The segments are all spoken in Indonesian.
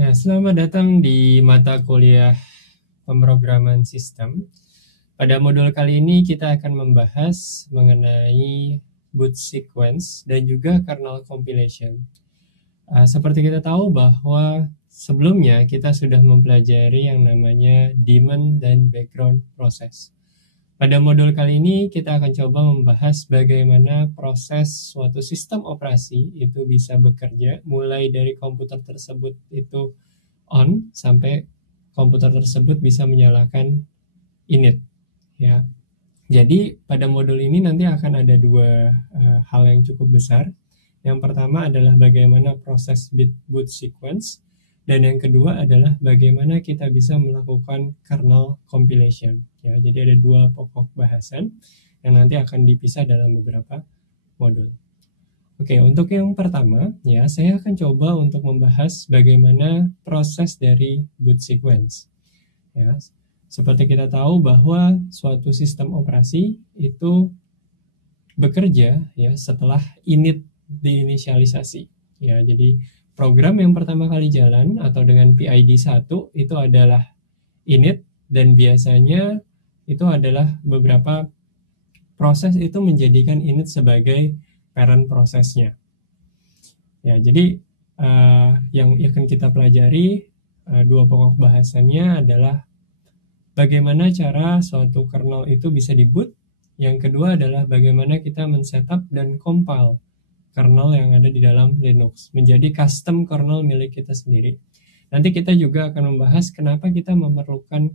Ya, selamat datang di mata kuliah pemrograman sistem. Pada modul kali ini kita akan membahas mengenai boot sequence dan juga kernel compilation. Seperti kita tahu bahwa sebelumnya kita sudah mempelajari yang namanya daemon dan background process. Pada modul kali ini kita akan coba membahas bagaimana proses suatu sistem operasi itu bisa bekerja mulai dari komputer tersebut itu on sampai komputer tersebut bisa menyalakan init, ya. Jadi pada modul ini nanti akan ada dua hal yang cukup besar. Yang pertama adalah bagaimana proses boot sequence, dan yang kedua adalah bagaimana kita bisa melakukan kernel compilation. Ya, jadi ada dua pokok bahasan yang nanti akan dipisah dalam beberapa modul. Oke, untuk yang pertama, ya, saya akan coba untuk membahas bagaimana proses dari boot sequence. Ya, seperti kita tahu bahwa suatu sistem operasi itu bekerja ya setelah init diinisialisasi. Ya, jadi program yang pertama kali jalan atau dengan PID 1 itu adalah init, dan biasanya itu adalah beberapa proses itu menjadikan init sebagai parent prosesnya. Ya, jadi yang akan kita pelajari dua pokok bahasannya adalah bagaimana cara suatu kernel itu bisa diboot. Yang kedua adalah bagaimana kita men-setup dan compile kernel yang ada di dalam Linux menjadi custom kernel milik kita sendiri. Nanti kita juga akan membahas kenapa kita memerlukan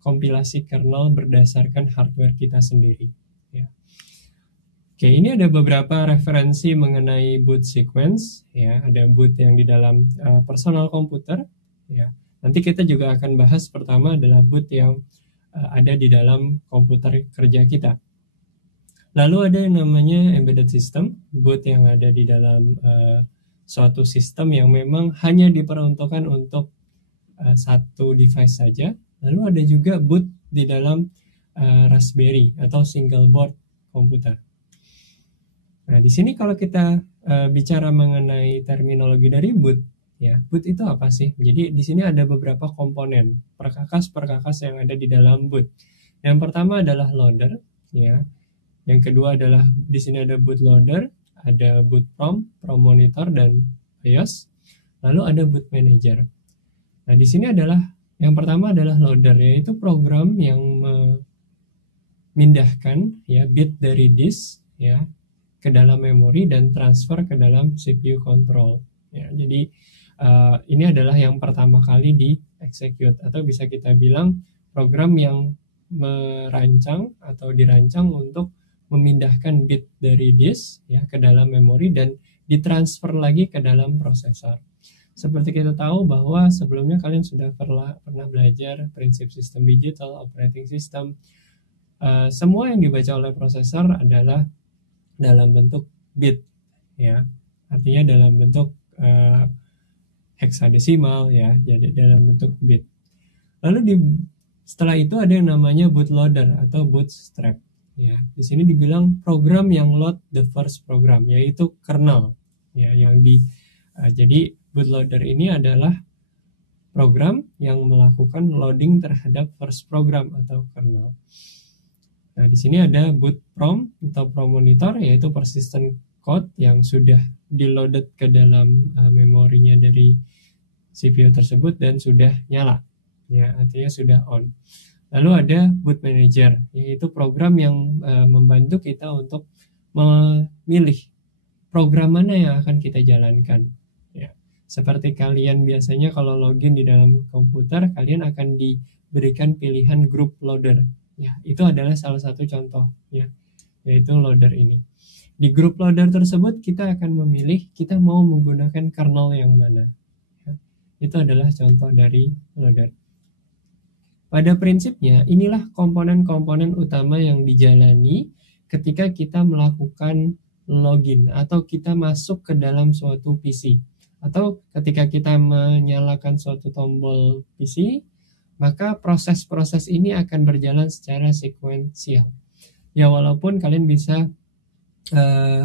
kompilasi kernel berdasarkan hardware kita sendiri. Ya. Oke, ini ada beberapa referensi mengenai boot sequence. Ya, ada boot yang di dalam personal komputer. Ya. Nanti kita juga akan bahas pertama adalah boot yang ada di dalam komputer kerja kita. Lalu ada yang namanya embedded system, boot yang ada di dalam suatu sistem yang memang hanya diperuntukkan untuk satu device saja. Lalu ada juga boot di dalam Raspberry atau single board komputer. Nah, di sini kalau kita bicara mengenai terminologi dari boot, ya, boot itu apa sih? Jadi di sini ada beberapa komponen perkakas yang ada di dalam boot. Yang pertama adalah loader, ya. Yang kedua adalah di sini ada bootloader, ada boot prom monitor, dan BIOS. Lalu ada boot manager. Nah, di sini adalah yang pertama adalah loader, yaitu program yang memindahkan ya bit dari disk ya ke dalam memori dan transfer ke dalam CPU control. Ya, jadi ini adalah yang pertama kali di execute, atau bisa kita bilang program yang merancang atau dirancang untuk memindahkan bit dari disk ya ke dalam memori dan ditransfer lagi ke dalam prosesor. Seperti kita tahu bahwa sebelumnya kalian sudah pernah belajar prinsip sistem digital, operating system. Semua yang dibaca oleh prosesor adalah dalam bentuk bit, ya, artinya dalam bentuk heksadesimal, ya, jadi dalam bentuk bit. Lalu setelah itu ada yang namanya bootloader atau bootstrap. Ya, di sini dibilang program yang load the first program, yaitu kernel. Ya, jadi bootloader ini adalah program yang melakukan loading terhadap first program atau kernel. Nah, di sini ada boot prom atau prom monitor, yaitu persistent code yang sudah diloaded ke dalam memorinya dari CPU tersebut dan sudah nyala. Ya, artinya sudah on. Lalu ada boot manager, yaitu program yang membantu kita untuk memilih program mana yang akan kita jalankan. Ya, seperti kalian biasanya kalau login di dalam komputer, kalian akan diberikan pilihan group loader. Ya, itu adalah salah satu contoh, ya, yaitu loader ini. Di group loader tersebut kita akan memilih kita mau menggunakan kernel yang mana. Ya, itu adalah contoh dari loader. Pada prinsipnya, inilah komponen-komponen utama yang dijalani ketika kita melakukan login atau kita masuk ke dalam suatu PC. Atau ketika kita menyalakan suatu tombol PC, maka proses-proses ini akan berjalan secara sekuensial. Ya, walaupun kalian bisa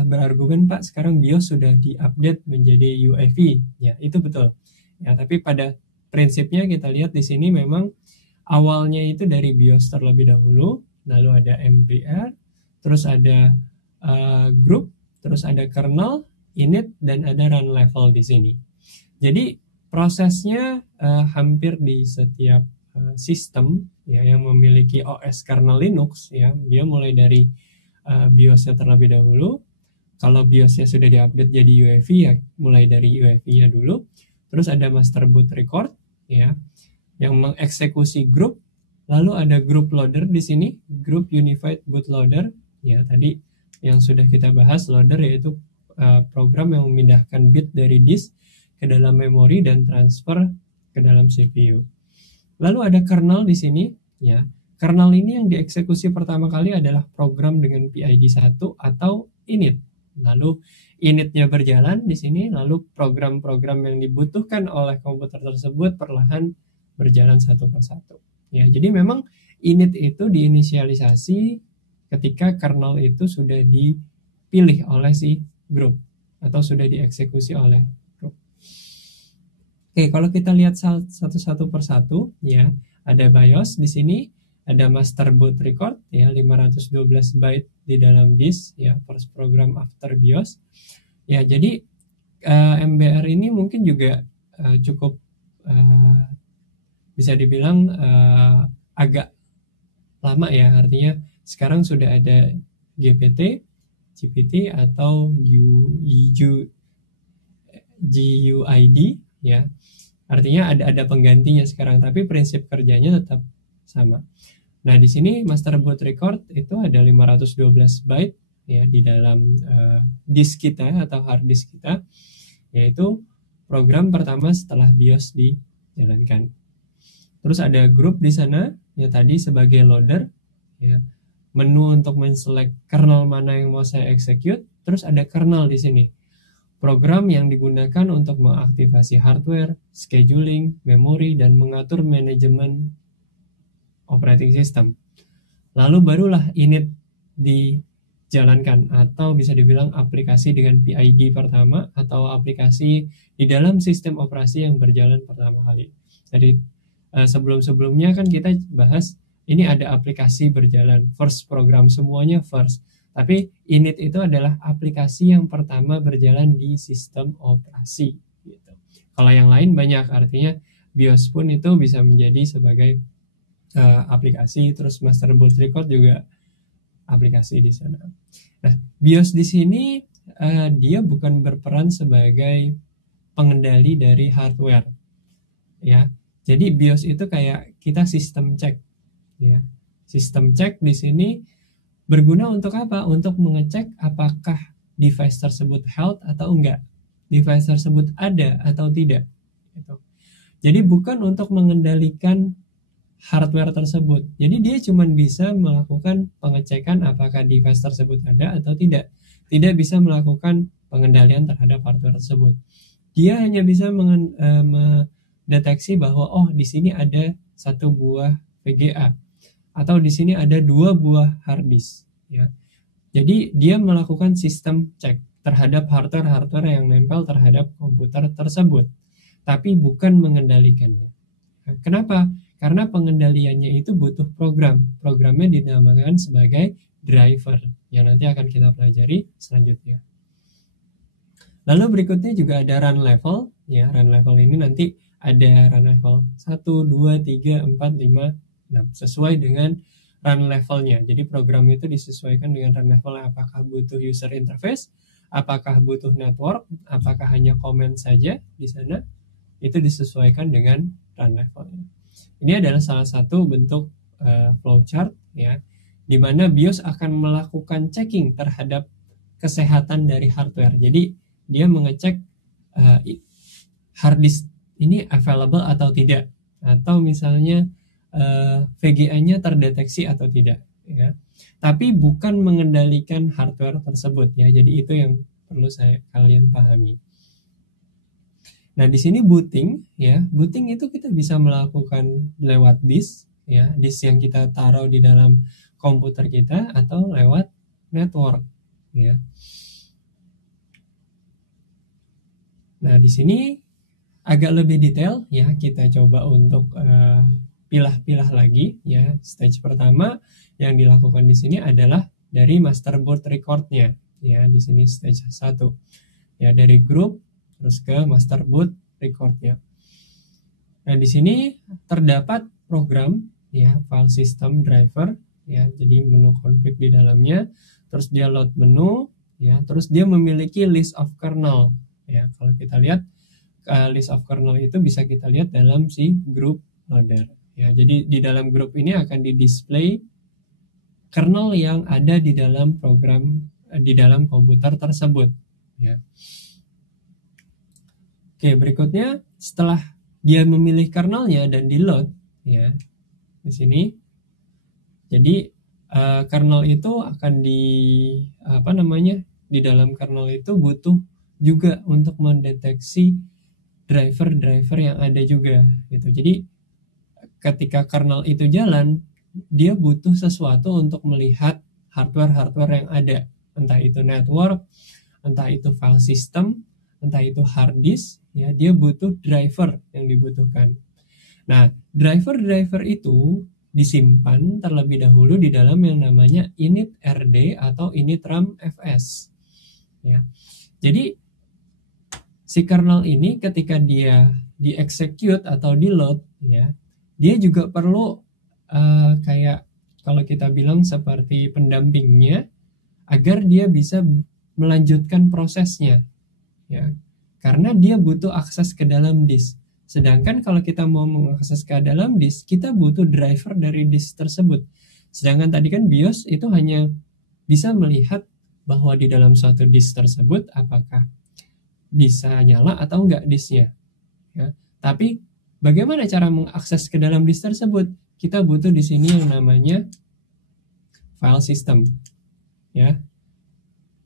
berargumen, Pak, sekarang BIOS sudah diupdate menjadi UEFI. Ya, itu betul. Ya, tapi pada prinsipnya kita lihat di sini memang awalnya itu dari BIOS terlebih dahulu, lalu ada MBR, terus ada group, terus ada kernel, init, dan ada run level di sini. Jadi prosesnya hampir di setiap sistem ya yang memiliki OS kernel Linux ya, dia mulai dari BIOS-nya terlebih dahulu. Kalau BIOS-nya sudah diupdate jadi UEFI ya mulai dari UEFI-nya dulu. Terus ada master boot record ya yang mengeksekusi group. Lalu ada group loader di sini, group unified bootloader ya tadi yang sudah kita bahas. Loader yaitu program yang memindahkan bit dari disk ke dalam memori dan transfer ke dalam CPU. Lalu ada kernel di sini ya. Kernel ini yang dieksekusi pertama kali adalah program dengan PID 1 atau init. Lalu initnya berjalan di sini, lalu program-program yang dibutuhkan oleh komputer tersebut perlahan berjalan satu persatu. Ya, jadi memang init itu diinisialisasi ketika kernel itu sudah dipilih oleh si grup atau sudah dieksekusi oleh grup. Oke, kalau kita lihat satu-satu persatu, ya ada BIOS di sini. Ada master boot record ya 512 byte di dalam disk ya first program after BIOS. Ya, jadi MBR ini mungkin juga cukup bisa dibilang agak lama ya, artinya sekarang sudah ada GPT, GPT atau GUID ya. Artinya ada penggantinya sekarang, tapi prinsip kerjanya tetap sama. Nah, di sini master boot record itu ada 512 byte ya di dalam disk kita atau hard disk kita, yaitu program pertama setelah BIOS dijalankan. Terus ada group di sana ya tadi sebagai loader ya. Menu untuk menselect kernel mana yang mau saya execute. Terus ada kernel di sini. Program yang digunakan untuk mengaktifasi hardware, scheduling, memori, dan mengatur manajemen operating system. Lalu barulah init dijalankan atau bisa dibilang aplikasi dengan PID pertama atau aplikasi di dalam sistem operasi yang berjalan pertama kali. Jadi sebelum-sebelumnya kan kita bahas ini ada aplikasi berjalan, first program, semuanya first. Tapi init itu adalah aplikasi yang pertama berjalan di sistem operasi. Gitu. Kalau yang lain banyak, artinya BIOS pun itu bisa menjadi sebagai aplikasi, terus master boot record juga aplikasi di sana. Nah, BIOS di sini dia bukan berperan sebagai pengendali dari hardware, ya. Jadi BIOS itu kayak kita sistem cek, ya. Sistem cek di sini berguna untuk apa? Untuk mengecek apakah device tersebut health atau enggak, device tersebut ada atau tidak. Gitu. Jadi bukan untuk mengendalikan hardware tersebut. Jadi dia cuma bisa melakukan pengecekan apakah device tersebut ada atau tidak. Tidak bisa melakukan pengendalian terhadap hardware tersebut. Dia hanya bisa mendeteksi bahwa oh di sini ada satu buah VGA atau di sini ada 2 buah hard disk. Ya. Jadi dia melakukan sistem cek terhadap hardware yang nempel terhadap komputer tersebut, tapi bukan mengendalikannya. Kenapa? Karena pengendaliannya itu butuh program. Programnya dinamakan sebagai driver yang nanti akan kita pelajari selanjutnya. Lalu berikutnya juga ada run level. Ya, run level ini nanti ada run level 1, 2, 3, 4, 5, 6 sesuai dengan run levelnya. Jadi program itu disesuaikan dengan run levelnya. Apakah butuh user interface, apakah butuh network, apakah hanya comment saja di sana. Itu disesuaikan dengan run levelnya. Ini adalah salah satu bentuk flowchart ya, di mana BIOS akan melakukan checking terhadap kesehatan dari hardware. Jadi dia mengecek hard disk ini available atau tidak, atau misalnya VGA-nya terdeteksi atau tidak. Ya. Tapi bukan mengendalikan hardware tersebut ya. Jadi itu yang perlu kalian pahami. Nah, di sini booting ya. Booting itu kita bisa melakukan lewat disk ya, disk yang kita taruh di dalam komputer kita atau lewat network ya. Nah, di sini agak lebih detail ya, kita coba untuk pilah-pilah lagi ya. Stage pertama yang dilakukan di sini adalah dari masterboard recordnya ya. Di sini stage 1 ya, dari grup terus ke masterboard recordnya. Nah, di sini terdapat program ya, file system driver ya. Jadi menu config di dalamnya, terus dia load menu ya, terus dia memiliki list of kernel ya. Kalau kita lihat list of kernel itu bisa kita lihat dalam si group loader ya. Jadi di dalam grup ini akan di display kernel yang ada di dalam program di dalam komputer tersebut ya. Oke, berikutnya setelah dia memilih kernelnya dan di load ya di sini. Jadi kernel itu akan di dalam kernel itu butuh juga untuk mendeteksi driver-driver yang ada juga gitu. Jadi ketika kernel itu jalan, dia butuh sesuatu untuk melihat hardware-hardware yang ada, entah itu network, entah itu file system, entah itu hard disk ya. Dia butuh driver yang dibutuhkan. Nah, driver-driver itu disimpan terlebih dahulu di dalam yang namanya init.rd atau init.ram.fs ya. Jadi si kernel ini ketika dia di-execute atau di-load ya, dia juga perlu kayak kalau kita bilang seperti pendampingnya agar dia bisa melanjutkan prosesnya ya. Karena dia butuh akses ke dalam disk. Sedangkan kalau kita mau mengakses ke dalam disk, kita butuh driver dari disk tersebut. Sedangkan tadi kan BIOS itu hanya bisa melihat bahwa di dalam suatu disk tersebut apakah bisa nyala atau enggak disknya ya. Tapi bagaimana cara mengakses ke dalam disk tersebut? Kita butuh di sini yang namanya file system ya.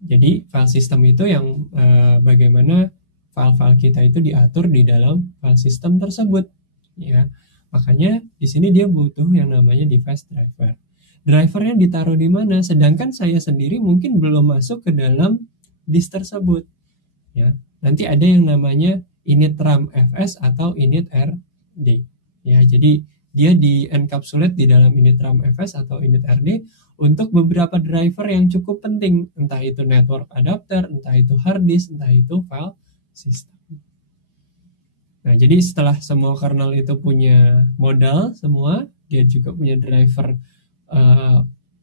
Jadi file system itu yang bagaimana file-file kita itu diatur di dalam file system tersebut ya. Makanya di sini dia butuh yang namanya device driver. Drivernya ditaruh di mana? Sedangkan saya sendiri mungkin belum masuk ke dalam disk tersebut ya. Nanti ada yang namanya init.ram.fs atau init.rd ya. Jadi dia di encapsulate di dalam init.ram.fs atau init.rd untuk beberapa driver yang cukup penting, entah itu network adapter, entah itu hard disk, entah itu file system. Nah, jadi setelah semua kernel itu punya modal semua, dia juga punya driver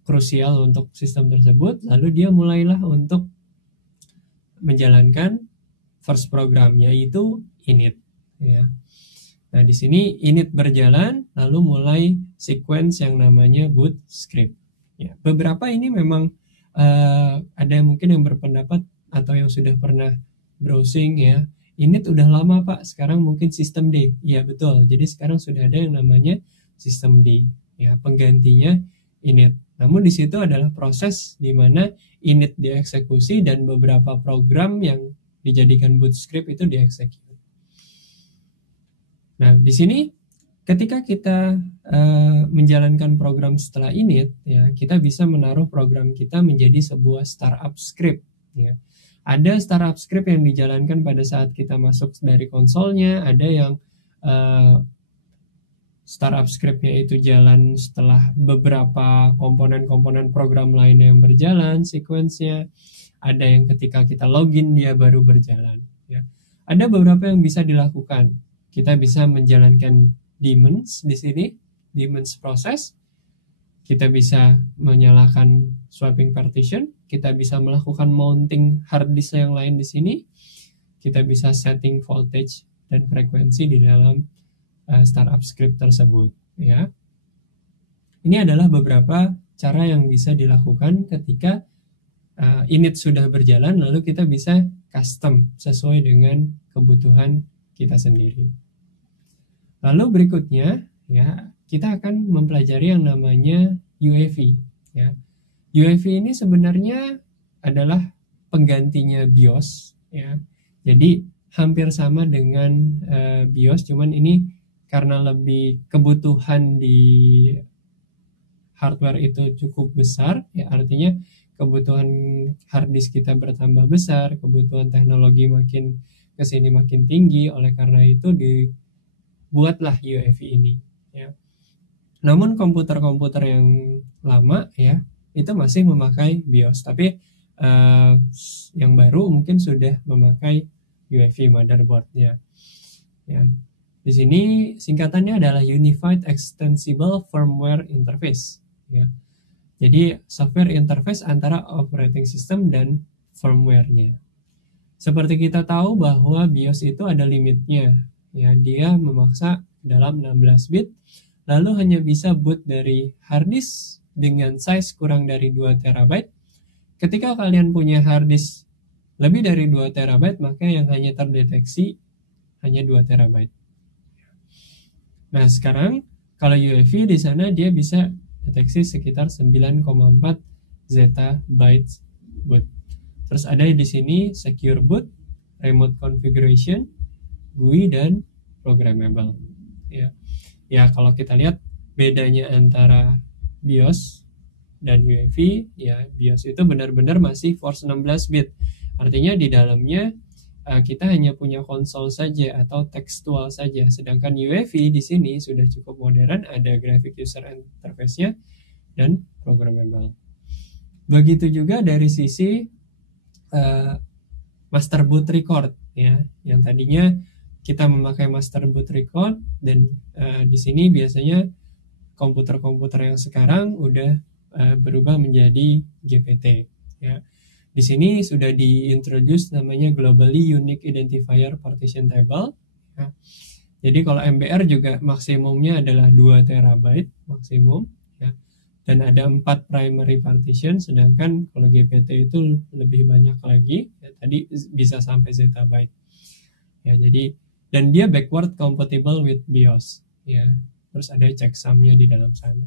krusial untuk sistem tersebut, lalu dia mulailah untuk menjalankan first program, yaitu init ya. Nah, di sini init berjalan, lalu mulai sequence yang namanya boot script ya. Beberapa ini memang ada mungkin yang berpendapat atau yang sudah pernah browsing ya, init udah lama Pak, sekarang mungkin sistem D. Iya betul, jadi sekarang sudah ada yang namanya sistem D ya, penggantinya init. Namun di situ adalah proses di mana init dieksekusi dan beberapa program yang dijadikan boot script itu dieksekusi. Nah, di sini ketika kita menjalankan program setelah init ya, kita bisa menaruh program kita menjadi sebuah startup script ya. Ada startup script yang dijalankan pada saat kita masuk dari konsolnya, ada yang startup scriptnya itu jalan setelah beberapa komponen-komponen program lain yang berjalan sequence-nya, ada yang ketika kita login dia baru berjalan ya. Ada beberapa yang bisa dilakukan. Kita bisa menjalankan daemons di sini, daemons proses. Kita bisa menyalakan swapping partition, kita bisa melakukan mounting hard disk yang lain di sini. Kita bisa setting voltage dan frekuensi di dalam startup script tersebut ya. Ini adalah beberapa cara yang bisa dilakukan ketika init sudah berjalan, lalu kita bisa custom sesuai dengan kebutuhan kita sendiri. Lalu berikutnya ya, kita akan mempelajari yang namanya UEFI ya. UEFI ini sebenarnya adalah penggantinya BIOS ya. Jadi hampir sama dengan BIOS, cuman ini karena lebih kebutuhan di hardware itu cukup besar ya, artinya kebutuhan hard disk kita bertambah besar, kebutuhan teknologi makin kesini makin tinggi, oleh karena itu dibuatlah UEFI ini ya. Namun komputer-komputer yang lama ya itu masih memakai BIOS, tapi yang baru mungkin sudah memakai UEFI motherboardnya ya. Di sini singkatannya adalah Unified Extensible Firmware Interface ya. Jadi software interface antara operating system dan firmware-nya. Seperti kita tahu bahwa BIOS itu ada limitnya ya, dia memaksa dalam 16 bit, lalu hanya bisa boot dari hard disk dengan size kurang dari 2 terabyte. Ketika kalian punya hard disk lebih dari 2 terabyte, maka yang hanya terdeteksi hanya 2 terabyte. Nah, sekarang kalau UEFI di sana dia bisa deteksi sekitar 9,4 zettabyte boot. Terus ada di sini secure boot, remote configuration, GUI dan programmable. Ya. Ya, kalau kita lihat bedanya antara BIOS dan UEFI, ya BIOS itu benar-benar masih force 16 bit. Artinya di dalamnya kita hanya punya konsol saja atau tekstual saja. Sedangkan UEFI di sini sudah cukup modern, ada graphic user interface-nya dan programmable. Begitu juga dari sisi master boot record ya, yang tadinya kita memakai master boot record, dan di sini biasanya komputer-komputer yang sekarang udah berubah menjadi GPT ya. Di sini sudah diintroduce namanya Globally Unique Identifier Partition Table ya. Jadi kalau MBR juga maksimumnya adalah 2 terabyte maksimum ya. Dan ada 4 primary partition, sedangkan kalau GPT itu lebih banyak lagi ya, tadi bisa sampai zettabyte ya. Jadi dan dia backward compatible with BIOS ya. Terus ada checksumnya di dalam sana.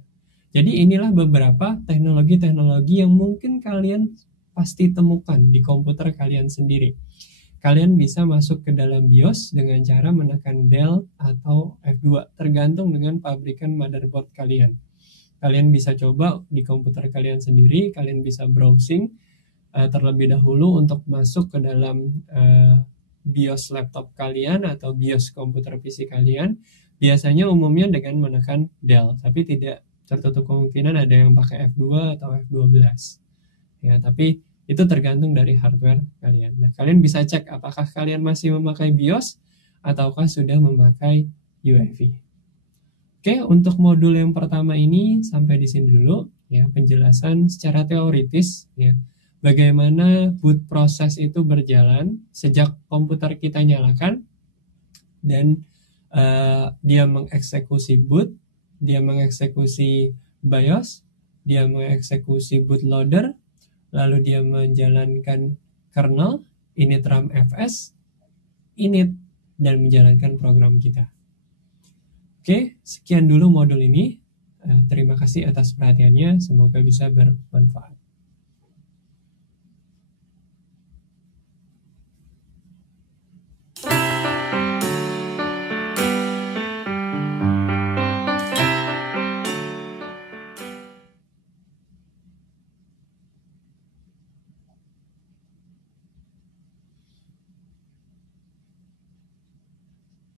Jadi inilah beberapa teknologi-teknologi yang mungkin kalian pasti temukan di komputer kalian sendiri. Kalian bisa masuk ke dalam BIOS dengan cara menekan Del atau F2, tergantung dengan pabrikan motherboard kalian. Kalian bisa coba di komputer kalian sendiri, kalian bisa browsing terlebih dahulu untuk masuk ke dalam BIOS laptop kalian atau BIOS komputer PC kalian. Biasanya umumnya dengan menekan Del, tapi tidak tertutup kemungkinan ada yang pakai F2 atau F12 ya, tapi itu tergantung dari hardware kalian. Nah, kalian bisa cek apakah kalian masih memakai BIOS ataukah sudah memakai UEFI. Oke, untuk modul yang pertama ini sampai di sini dulu ya, penjelasan secara teoritis ya. Bagaimana boot proses itu berjalan sejak komputer kita nyalakan dan dia mengeksekusi boot, dia mengeksekusi BIOS, dia mengeksekusi bootloader, lalu dia menjalankan kernel, init RAM fs, init, dan menjalankan program kita. Oke, sekian dulu modul ini. Terima kasih atas perhatiannya, semoga bisa bermanfaat.